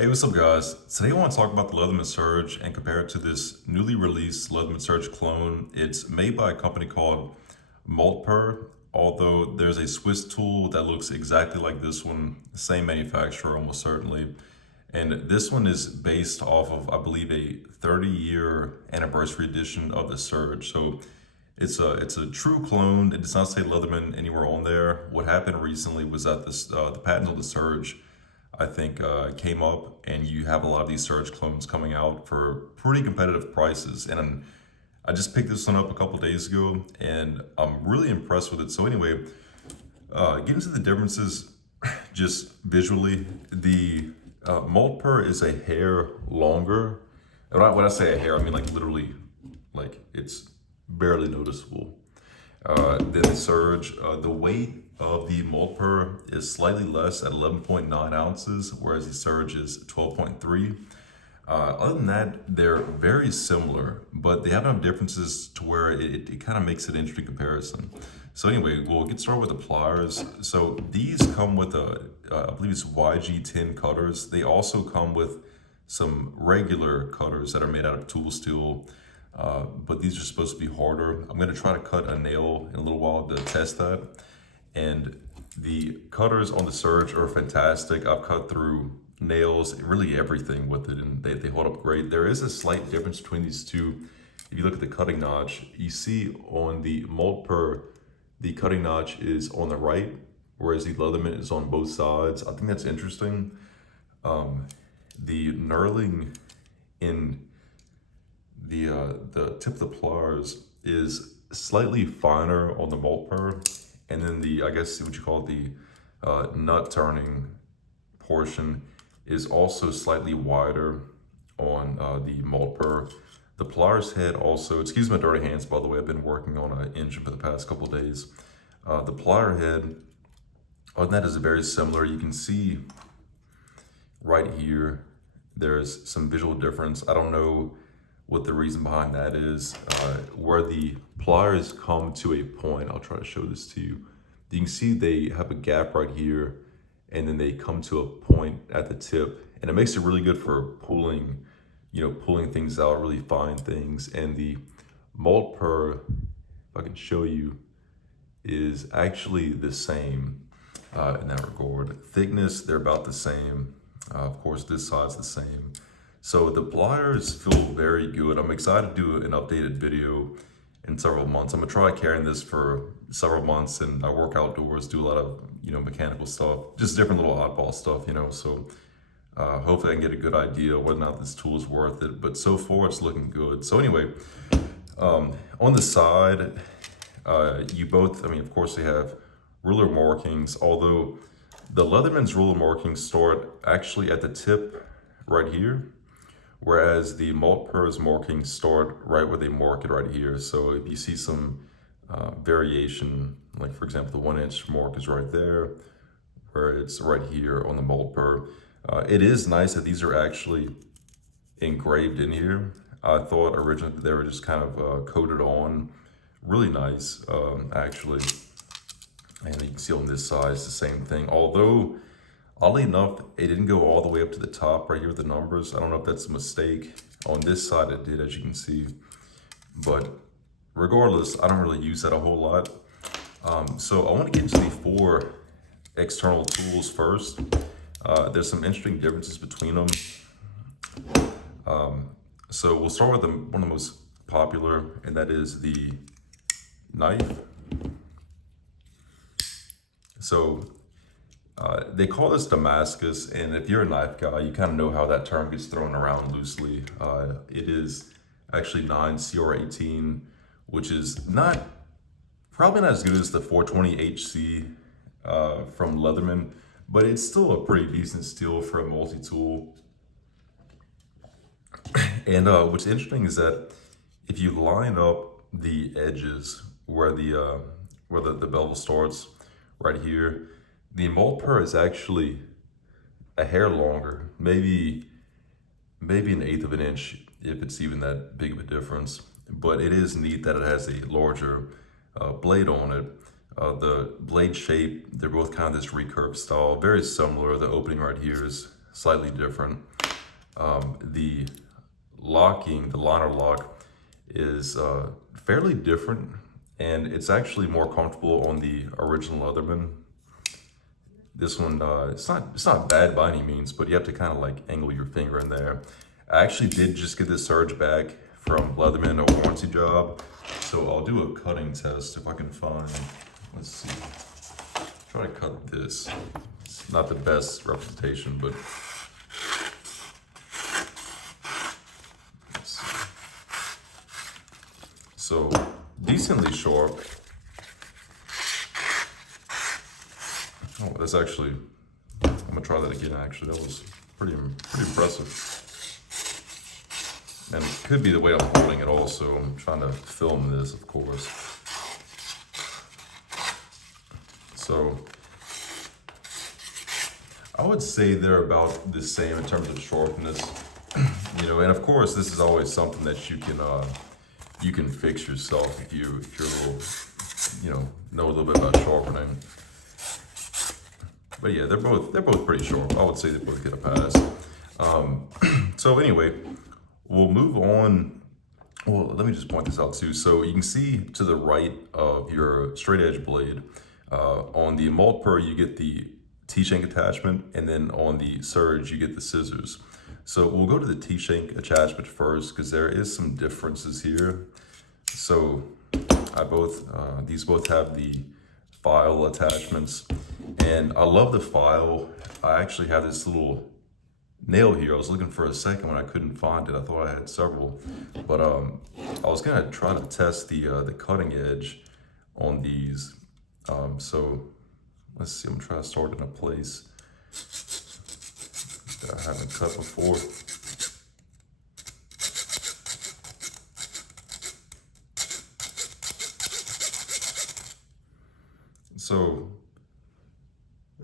Hey, what's up, guys? Today I want to talk about the Leatherman Surge and compare it to this newly released Leatherman Surge clone. It's made by a company called Multper, although there's a Swiss tool that looks exactly like this one, same manufacturer almost certainly. And this one is based off of, I believe, a 30-year anniversary edition of the Surge. So it's a true clone. It does not say Leatherman anywhere on there. What happened recently was that the patent on the Surge, I think, came up, and you have a lot of these Surge clones coming out for pretty competitive prices. And I just picked this one up a couple days ago, and I'm really impressed with it. So anyway, getting into the differences, just visually, the Multper is a hair longer. When I say a hair, I mean like literally, like it's barely noticeable. Then the Surge, the weight of the Multper is slightly less at 11.9 ounces, whereas the Surge is 12.3. Other than that, they're very similar, but they have enough differences to where it kind of makes it an interesting comparison. So anyway, we'll get started with the pliers. So these come with I believe it's YG10 cutters. They also come with some regular cutters that are made out of tool steel, but these are supposed to be harder. I'm gonna try to cut a nail in a little while to test that. And the cutters on the Surge are fantastic. I've cut through nails, really everything with it, and they hold up great. There is a slight difference between these two. If you look at the cutting notch, you see on the Multper, the cutting notch is on the right, whereas the Leatherman is on both sides. I think that's interesting. The knurling in the tip of the pliers is slightly finer on the Multper, and then I guess what you call the nut turning portion is also slightly wider on the Multper. The pliers head also, excuse my dirty hands by the way, I've been working on an engine for the past couple of days. The plier head, other than that, is very similar. You can see right here, there's some visual difference. I don't know what the reason behind that is. Where the pliers come to a point, I'll try to show this to you. You can see they have a gap right here, and then they come to a point at the tip, and it makes it really good for pulling, pulling things out, really fine things. And the Multper, if I can show you, is actually the same in that regard. Thickness, they're about the same. Of course, this side's the same. So the pliers feel very good. I'm excited to do an updated video in several months. I'm gonna try carrying this for several months, and I work outdoors, do a lot of mechanical stuff, just different little oddball stuff, So hopefully I can get a good idea whether or not this tool is worth it. But so far it's looking good. So anyway, on the side, you both, of course they have ruler markings, although the Leatherman's ruler markings start actually at the tip right here, whereas the Multper's markings start right where they mark it right here. So if you see some variation, like for example, the 1-inch mark is right there, where it's right here on the Multper. It is nice that these are actually engraved in here. I thought originally they were just kind of coated on. Really nice, actually. And you can see on this side, it's the same thing. Although, oddly enough, it didn't go all the way up to the top right here with the numbers. I don't know if that's a mistake. On this side it did, as you can see. But regardless, I don't really use that a whole lot. So I want to get into the 4 external tools first. There's some interesting differences between them. So we'll start with one of the most popular, and that is the knife. So they call this Damascus, and if you're a knife guy, you kind of know how that term gets thrown around loosely. It is actually 9CR18, which is probably not as good as the 420HC from Leatherman, but it's still a pretty decent steel for a multi-tool. And what's interesting is that if you line up the edges where the bevel starts right here, the Multper is actually a hair longer, maybe 1/8 of an inch, if it's even that big of a difference. But it is neat that it has a larger blade on it. The blade shape, they're both kind of this recurve style, very similar. The opening right here is slightly different. The locking, the liner lock, is fairly different, and it's actually more comfortable on the original Leatherman. This one, it's not bad by any means, but you have to kind of like angle your finger in there. I actually did just get this surge back from Leatherman, a warranty job, so I'll do a cutting test if I can find. Let's see. Try to cut this. It's not the best representation, but let's see. So decently sharp. Oh, that's actually, I'm gonna try that again actually. That was pretty impressive. And it could be the way I'm holding it also. I'm trying to film this, of course. So I would say they're about the same in terms of sharpness. You know, and of course this is always something that you can fix yourself if you're a little, know a little bit about sharpening. But yeah, they're both pretty sharp. I would say they both get a pass. So anyway, we'll move on. Well, let me just point this out too. So you can see to the right of your straight edge blade, on the Multper you get the T-shank attachment, and then on the Surge you get the scissors. So we'll go to the T-shank attachment first because there is some differences here. So these both have the file attachments, and I love the file. I actually have this little nail here. I was looking for a second when I couldn't find it. I thought I had several, but I was gonna try to test the cutting edge on these. So let's see. I'm trying to start in a place that I haven't cut before. So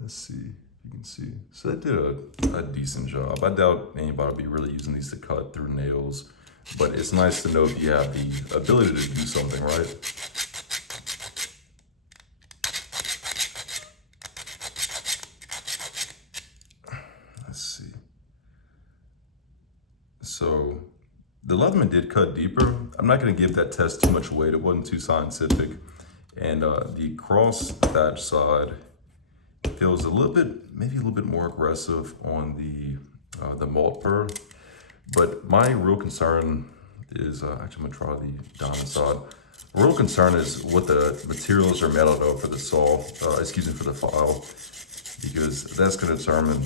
let's see if you can see. So that did a decent job. I doubt anybody will be really using these to cut through nails, but it's nice to know if you have the ability to do something, right? Let's see. So the Leatherman did cut deeper. I'm not going to give that test too much weight. It wasn't too scientific. And the cross thatch side feels maybe a little bit more aggressive on the Multper. But my real concern is, actually I'm gonna try the diamond side. My real concern is what the materials are made out of for the saw, for the file, because that's gonna determine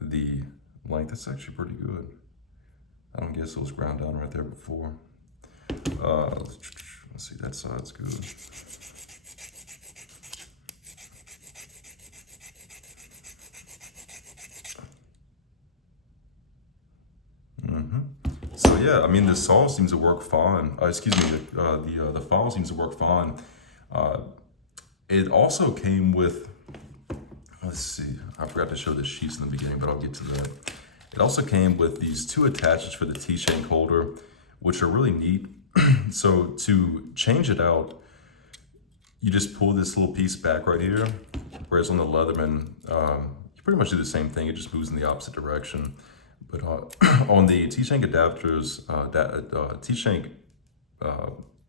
the length. That's actually pretty good. I don't guess it was ground down right there before. Let's see, that side's good. So yeah, I mean, the saw seems to work fine. The file seems to work fine. It also came with, let's see, I forgot to show the sheets in the beginning, but I'll get to that. It also came with these two attachments for the T-shank holder, which are really neat. So to change it out, you just pull this little piece back right here, whereas on the Leatherman, you pretty much do the same thing. It just moves in the opposite direction. But on the T-shank adapters, T-shank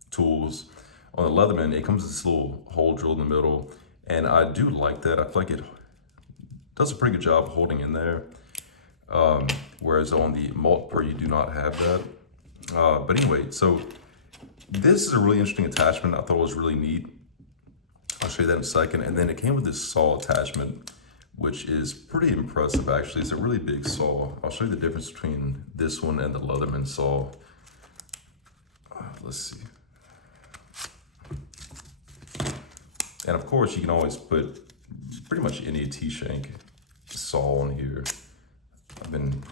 tools, on the Leatherman, it comes with this little hole drilled in the middle, and I do like that. I feel like it does a pretty good job holding in there. Whereas on the Multper, you do not have that. But anyway, so this is a really interesting attachment. I thought it was really neat. I'll show you that in a second. And then it came with this saw attachment, which is pretty impressive actually. It's a really big saw. I'll show you the difference between this one and the Leatherman saw. Let's see. And of course, you can always put pretty much any T-shank saw on here. I've been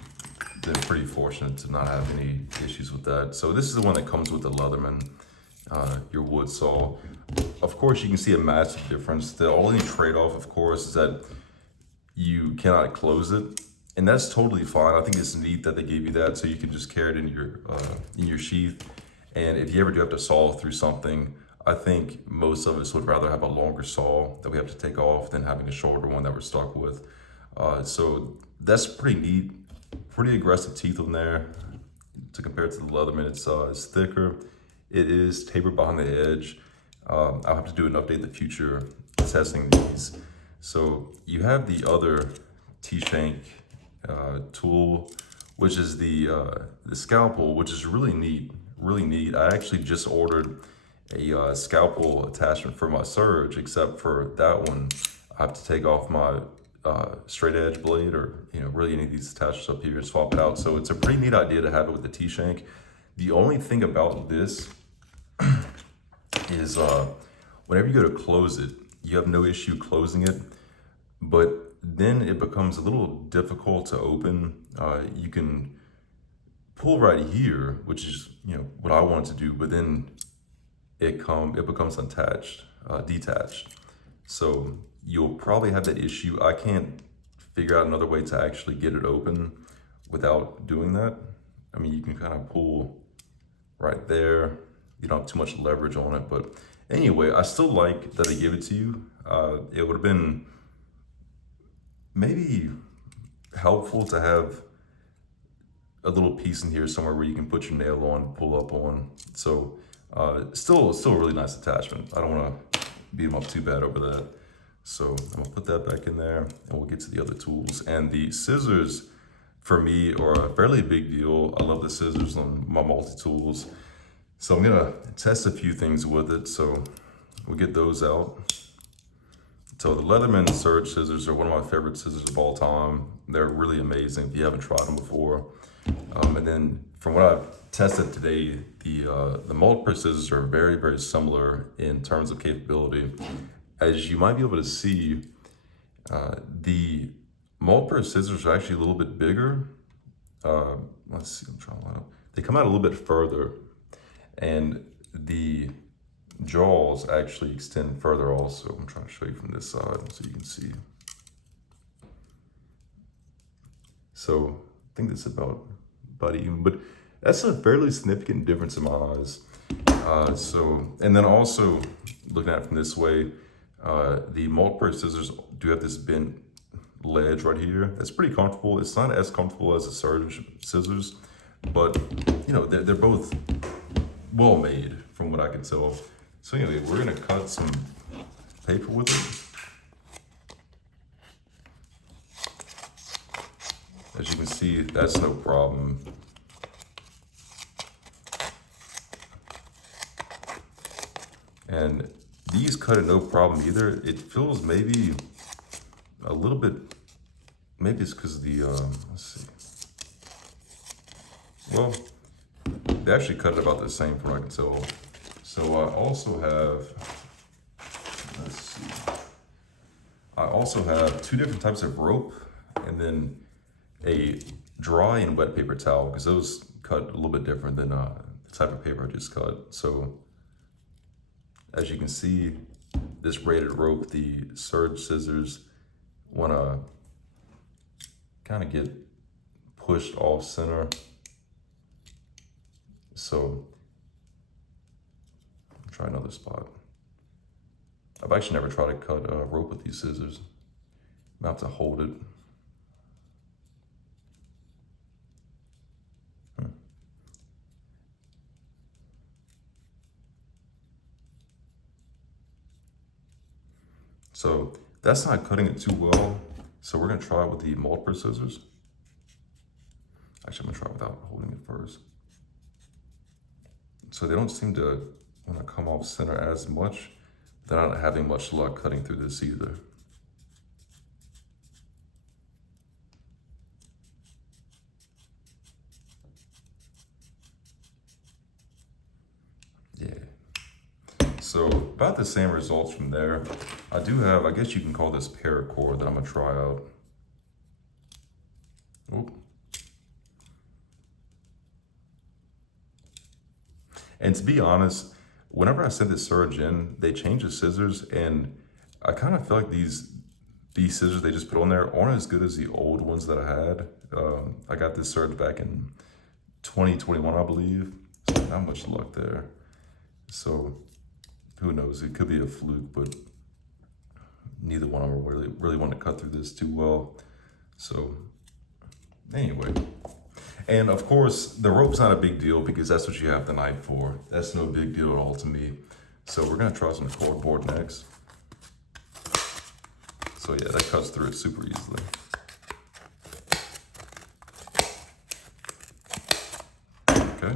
pretty fortunate to not have any issues with that. So this is the one that comes with the Leatherman, your wood saw. Of course, you can see a massive difference. The only trade-off, of course, is that you cannot close it, and that's totally fine. I think it's neat that they gave you that, so you can just carry it in your sheath. And if you ever do have to saw through something, I think most of us would rather have a longer saw that we have to take off than having a shorter one that we're stuck with. So that's pretty neat. Pretty aggressive teeth on there. To compare it to the Leatherman, it's thicker. It is tapered behind the edge. I'll have to do an update in the future testing these. So you have the other T-shank tool, which is the scalpel, which is really neat, really neat. I actually just ordered a scalpel attachment for my Surge, except for that one, I have to take off my straight edge blade, or really any of these attachments up here, and swap it out. So it's a pretty neat idea to have it with the T-shank. The only thing about this is whenever you go to close it, you have no issue closing it, but then it becomes a little difficult to open. You can pull right here, which is what I want to do, but then it becomes detached. So you'll probably have that issue. I can't figure out another way to actually get it open without doing that. I mean, you can kind of pull right there. You don't have too much leverage on it, but anyway, I still like that they give it to you. It would have been maybe helpful to have a little piece in here somewhere where you can put your nail on, pull up on. So still a really nice attachment. I don't want to beat them up too bad over that. So I'm gonna put that back in there, and we'll get to the other tools. And the scissors, for me, are a fairly big deal. I love the scissors on my multi-tools. So I'm gonna test a few things with it. So we'll get those out. So the Leatherman Surge scissors are one of my favorite scissors of all time. They're really amazing if you haven't tried them before. And then from what I've tested today, the Multper scissors are very, very similar in terms of capability. As you might be able to see, the Multper scissors are actually a little bit bigger. Let's see, I'm trying to line up. They come out a little bit further, and the jaws actually extend further also. I'm trying to show you from this side so you can see. So I think that's about even, but that's a fairly significant difference in my eyes. And then also looking at it from this way, the Multper scissors do have this bent ledge right here. That's pretty comfortable. It's not as comfortable as the Surge scissors, but they're both well made from what I can tell. So anyway, we're gonna cut some paper with it. As you can see, that's no problem. And these cut it no problem either. It feels maybe a little bit, maybe it's because of the, let's see. Well, they actually cut it about the same from what I can tell. So I also have, let's see. I also have two different types of rope, and then a dry and wet paper towel, because those cut a little bit different than the type of paper I just cut. So as you can see, this braided rope, the Surge scissors want to kind of get pushed off center. So I'll try another spot. I've actually never tried to cut rope with these scissors. I'm about to hold it. So that's not cutting it too well. So we're gonna try it with the Multper scissors. Actually, I'm gonna try without holding it first. So they don't seem to wanna come off center as much. They're not having much luck cutting through this either. Yeah. So about the same results from there. I do have, I guess you can call this paracord that I'm gonna try out. Oop. And to be honest, whenever I sent this Surge in, they changed the scissors, and I kind of feel like these scissors they just put on there aren't as good as the old ones that I had. I got this Surge back in 2021, I believe. So not much luck there. So who knows? It could be a fluke, but neither one of them really want to cut through this too well. So Anyway, and of course, the rope's not a big deal because that's what you have the knife for. That's no big deal at all to me. So we're gonna try some cardboard next. So yeah, that cuts through it super easily. Okay.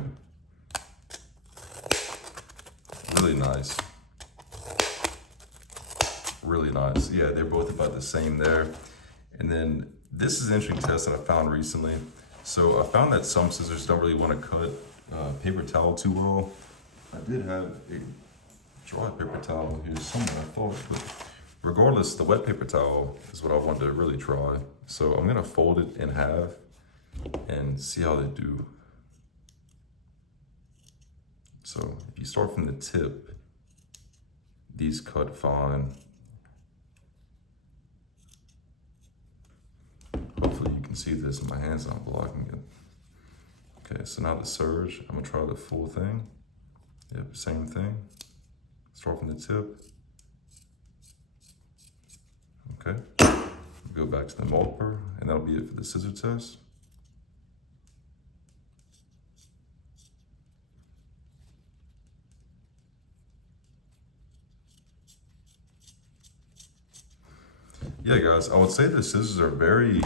Really nice. Really nice. Yeah, they're both about the same there. And then this is an interesting test that I found recently. So I found that some scissors don't really want to cut paper towel too well. I did have a dry paper towel here somewhere, I thought, but regardless, the wet paper towel is what I wanted to really try. So I'm gonna fold it in half and see how they do. So if you start from the tip, these cut fine. Hopefully you can see this and my hand's not blocking it. Okay, so now the surge, I'm gonna try the full thing. Yep, same thing. Start from the tip. Okay, go back to the Multper, and that'll be it for the scissor test. Yeah, guys, I would say the scissors are very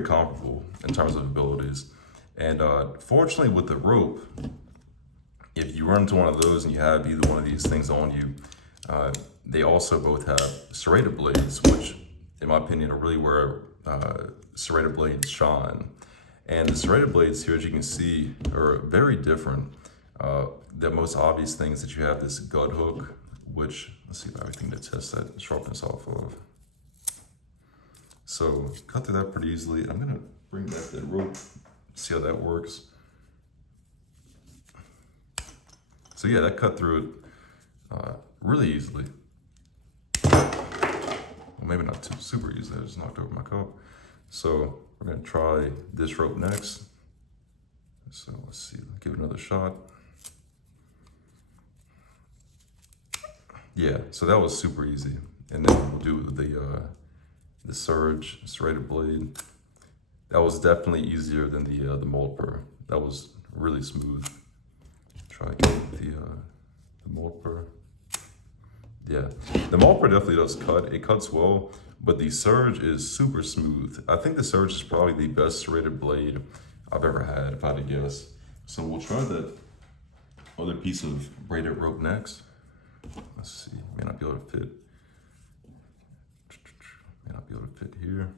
comparable in terms of abilities. And fortunately with the rope, if you run into one of those and you have either one of these things on you, they also both have serrated blades, which in my opinion are really where serrated blades shine. And the serrated blades here, as you can see, are very different. The most obvious thing is that you have this gut hook, which, let's see if I have everything to test that sharpness off of. So cut through that pretty easily. I'm gonna bring back that rope, see how that works. So yeah, that cut through it really easily. Well, maybe not too super easily, I just knocked over my cup. So we're gonna try this rope next. So let's see, give it another shot. Yeah, so that was super easy. And then we'll do the surge serrated blade. That was definitely easier than the Multper. That was really smooth. Try again with the Multper. Yeah, the Multper definitely does cut. It cuts well, but the surge is super smooth. I think the surge is probably the best serrated blade I've ever had, if I had to guess. So we'll try the other piece of braided rope next. Let's see, may not be able to fit. May not be able to fit here.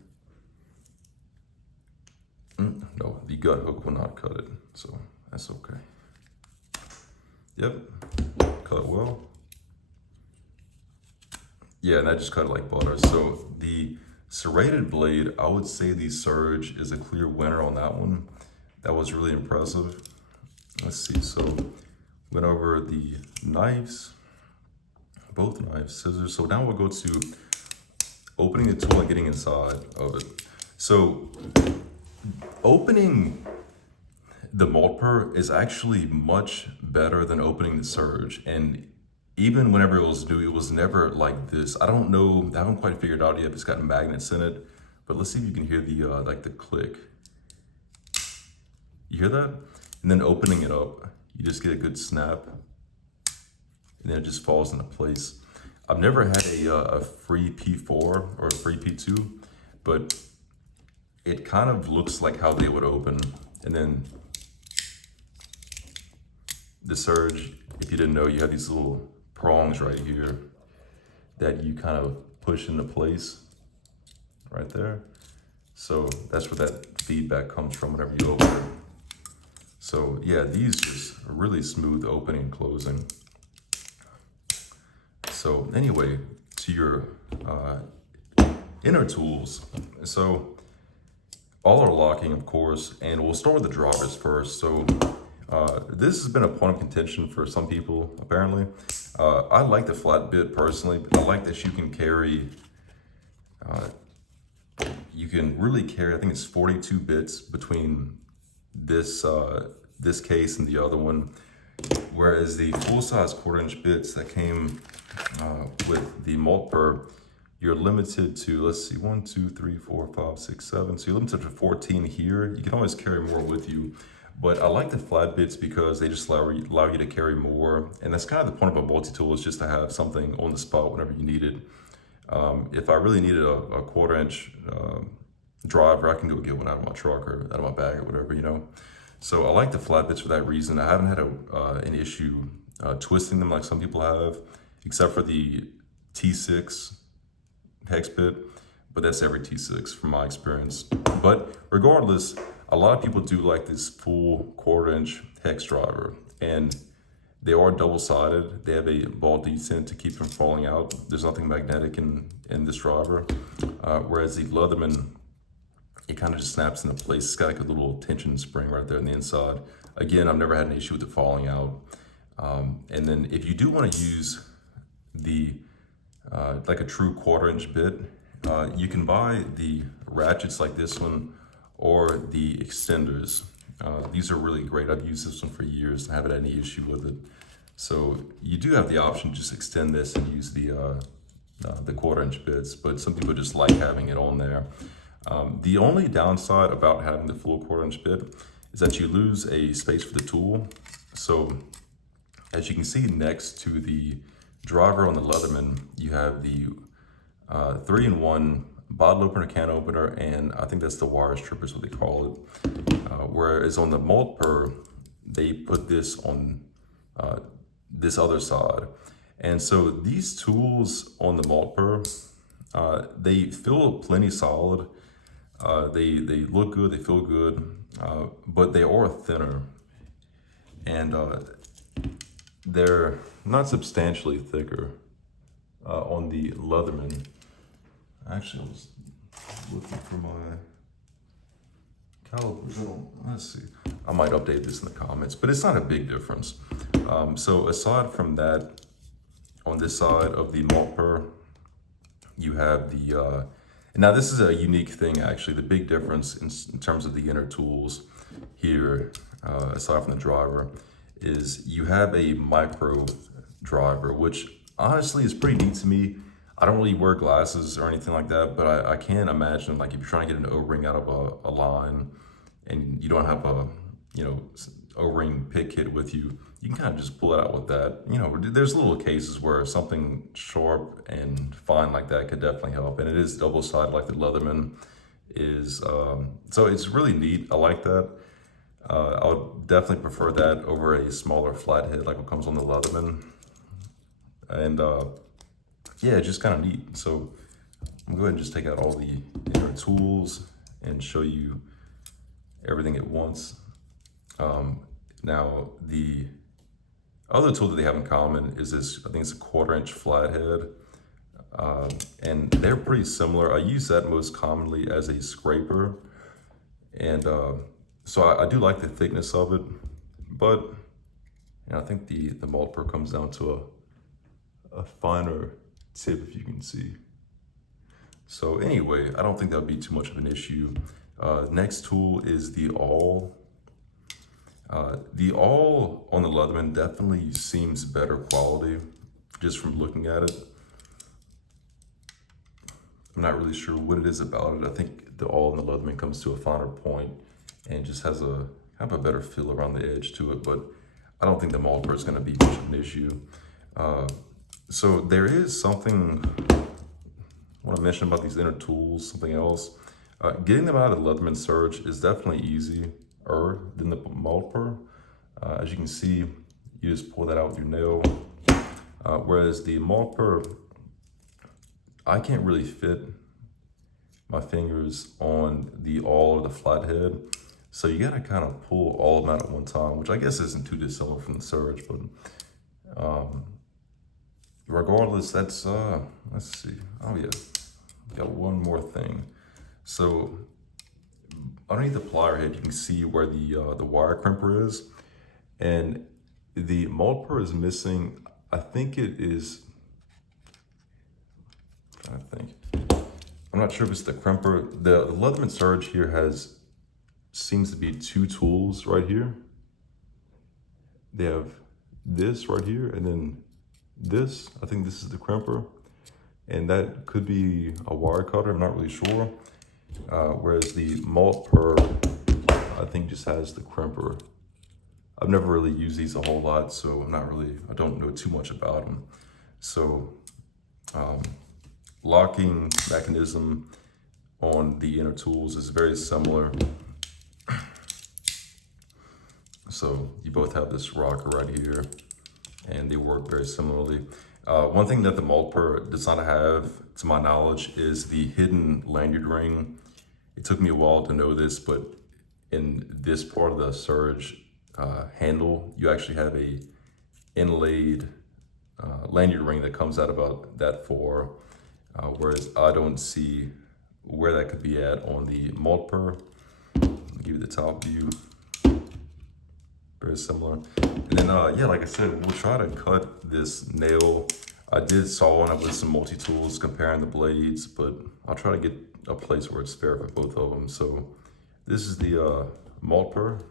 No, the gut hook will not cut it, so that's okay. Yep, cut it well. Yeah, and I just cut it like butter. So the serrated blade, I would say the surge is a clear winner on that one. That was really impressive. Let's see, so went over the knives, both knives, scissors. So now we'll go to opening the tool and getting inside of it. So opening the Multper is actually much better than opening the surge. And even whenever it was new, it was never like this. I don't know, I haven't quite figured out yet if it's got magnets in it, but let's see if you can hear the like the click. You hear that? And then opening it up, you just get a good snap, and then it just falls into place. I've never had a free P4 or a free P2, but it kind of looks like how they would open. And then the surge, if you didn't know, you have these little prongs right here that you kind of push into place right there. So that's where that feedback comes from whenever you open it. So yeah, these just really smooth opening and closing. So anyway, to your inner tools. So all are locking, of course, and we'll start with the drawers first. So this has been a point of contention for some people, apparently. I like the flat bit personally, but I like that you can carry, you can really carry, I think it's 42 bits between this this case and the other one, whereas the full-size 1/4-inch bits that came with the Multper you're limited to, let's see, 1, 2, 3, 4, 5, 6, 7. So you're limited to 14 here. You can always carry more with you. But I like the flat bits because they just allow you to carry more. And that's kind of the point of a multi-tool, is just to have something on the spot whenever you need it. If I really needed a 1/4-inch driver, I can go get one out of my truck or out of my bag or whatever, you know. So I like the flat bits for that reason. I haven't had an issue twisting them like some people have, except for the T6 hex bit, but that's every T6 from my experience. But regardless, a lot of people do like this full 1/4-inch hex driver, and they are double-sided. They have a ball detent to keep from falling out. There's nothing magnetic in this driver, whereas the Leatherman, it kind of just snaps into place. It's got like a little tension spring right there on the inside. Again, I've never had an issue with it falling out. And then if you do want to use the like a true 1/4-inch bit, you can buy the ratchets like this one or the extenders. These are really great. I've used this one for years and haven't had any issue with it. So you do have the option to just extend this and use the 1/4-inch bits, but some people just like having it on there. The only downside about having the full 1/4-inch bit is that you lose a space for the tool. So as you can see next to the driver on the Leatherman, you have the 3-in-1 bottle opener, can opener, and I think that's the wire stripper is what they call it. Whereas on the Multper, they put this on this other side. And so these tools on the Multper, they feel plenty solid. They look good, they feel good, but they are thinner. And they're not substantially thicker on the Leatherman. Actually, I was looking for my calipers. Let's see. I might update this in the comments, but it's not a big difference. So aside from that, on this side of the Multper, you have the, now this is a unique thing actually. The big difference in terms of the inner tools here, aside from the driver, is you have a micro driver, which honestly is pretty neat to me. I don't really wear glasses or anything like that, but I can imagine, like, if you're trying to get an O-ring out of a line and you don't have a, you know, O-ring pick kit with you, you can kind of just pull it out with that. You know, there's little cases where something sharp and fine like that could definitely help. And it is double-sided like the Leatherman is. So it's really neat. I like that. I would definitely prefer that over a smaller flathead like what comes on the Leatherman. And yeah, it's just kind of neat. So I'm going to go ahead and just take out all the inner tools and show you everything at once. Now, the other tool that they have in common is this, I think it's a 1/4-inch flathead. And they're pretty similar. I use that most commonly as a scraper. And so I do like the thickness of it, but you know, I think the Multper comes down to a finer tip, if you can see. So anyway, I don't think that'll be too much of an issue. Next tool is the awl. The awl on the Leatherman definitely seems better quality just from looking at it. I'm not really sure what it is about it. I think the awl on the Leatherman comes to a finer point and just has a kind of a better feel around the edge to it, but I don't think the Multper is going to be much of an issue. So there is something I want to mention about these inner tools, something else. Getting them out of the Leatherman Surge is definitely easier than the Multper. As you can see, you just pull that out with your nail. Whereas the Multper, I can't really fit my fingers on the awl or the flathead. So you gotta kind of pull all of them out at one time, which I guess isn't too dissimilar from the Surge, but regardless, that's, let's see. Oh yeah, got one more thing. So underneath the plier head, you can see where the wire crimper is, and the Multper is missing. I think it is, I think, I'm not sure if it's the crimper. The Leatherman Surge here seems to be two tools right here. They have this right here, and then this, I think this is the crimper. and that could be a wire cutter, I'm not really sure. Whereas the Multper, I think just has the crimper. I've never really used these a whole lot, so I don't know too much about them. So locking mechanism on the inner tools is very similar. So you both have this rocker right here, and they work very similarly. One thing that the Multper does not have, to my knowledge, is the hidden lanyard ring. It took me a while to know this, but in this part of the surge handle, you actually have a inlaid lanyard ring that comes out about that far, whereas I don't see where that could be at on the Multper. Let me give you the top view. Very similar. And then, yeah, like I said, we'll try to cut this nail. I did saw one up with some multi-tools comparing the blades, but I'll try to get a place where it's fair for both of them. So this is the Multper.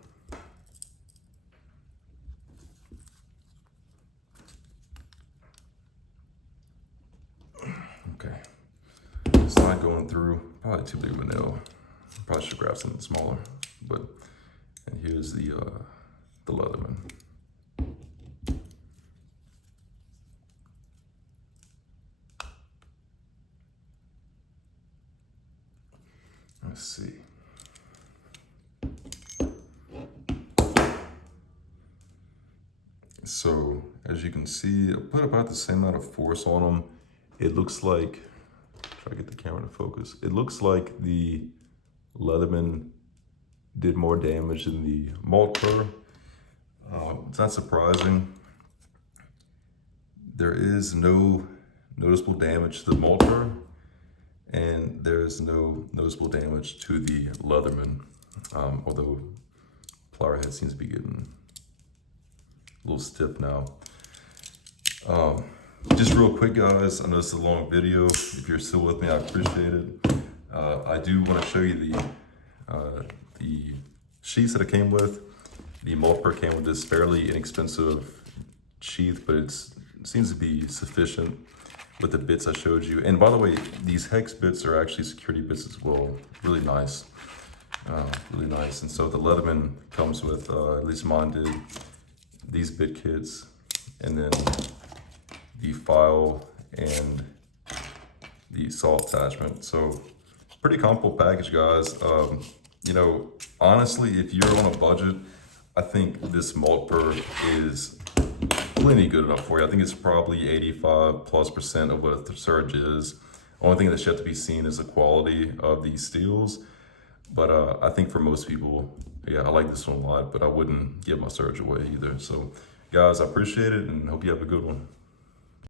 Okay, it's not going through, probably too big of a nail. Probably should grab something smaller, but, and here's the Leatherman. Let's see. So as you can see, I put about the same amount of force on them. It looks like, try to get the camera to focus. It looks like the Leatherman did more damage than the Multper. It's not surprising. There is no noticeable damage to the Multper, and there's no noticeable damage to the Leatherman, although plier head seems to be getting a little stiff now. Just real quick, guys, I know this is a long video. If you're still with me, I appreciate it. I do want to show you the sheaths that it came with. The Multper came with this fairly inexpensive sheath, but it seems to be sufficient with the bits I showed you. And by the way, these hex bits are actually security bits as well. Really nice, really nice. And so the Leatherman comes with, at least mine did, these bit kits, and then the file and the saw attachment. So pretty comfortable package, guys. You know, honestly, if you're on a budget, I think this Multper is plenty good enough for you. I think it's probably 85+% of what a surge is. Only thing that's yet to be seen is the quality of these steels. But I think for most people, yeah, I like this one a lot, but I wouldn't give my surge away either. So guys, I appreciate it and hope you have a good one.